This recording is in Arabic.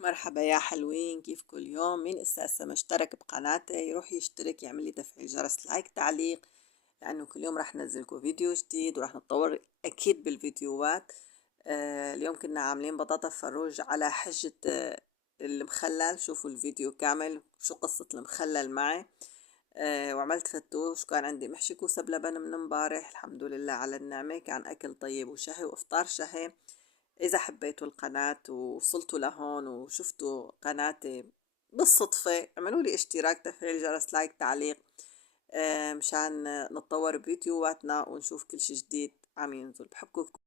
مرحبا يا حلوين، كيف كل يوم؟ مين لسه ما اشترك بقناتي يروح يشترك، يعمل لي تفعيل جرس، لايك، تعليق، لأنه كل يوم راح ننزلكم فيديو جديد وراح نتطور أكيد بالفيديوهات. اليوم كنا عاملين بطاطا فروج على حجة المخلل. شوفوا الفيديو كامل شو قصة المخلل معي. وعملت فتوش، كان عندي محشي كوسة بلبن من امبارح، الحمد لله على النعمة، كان أكل طيب وشهي وإفطار شهي. إذا حبيتوا القناة ووصلتوا لهون وشفتوا قناتي بالصدفة، اعملوا لي اشتراك، تفعيل جرس، لايك، تعليق، مشان نتطور بفيديوهاتنا ونشوف كل شي جديد عم ينزل. بحبكم.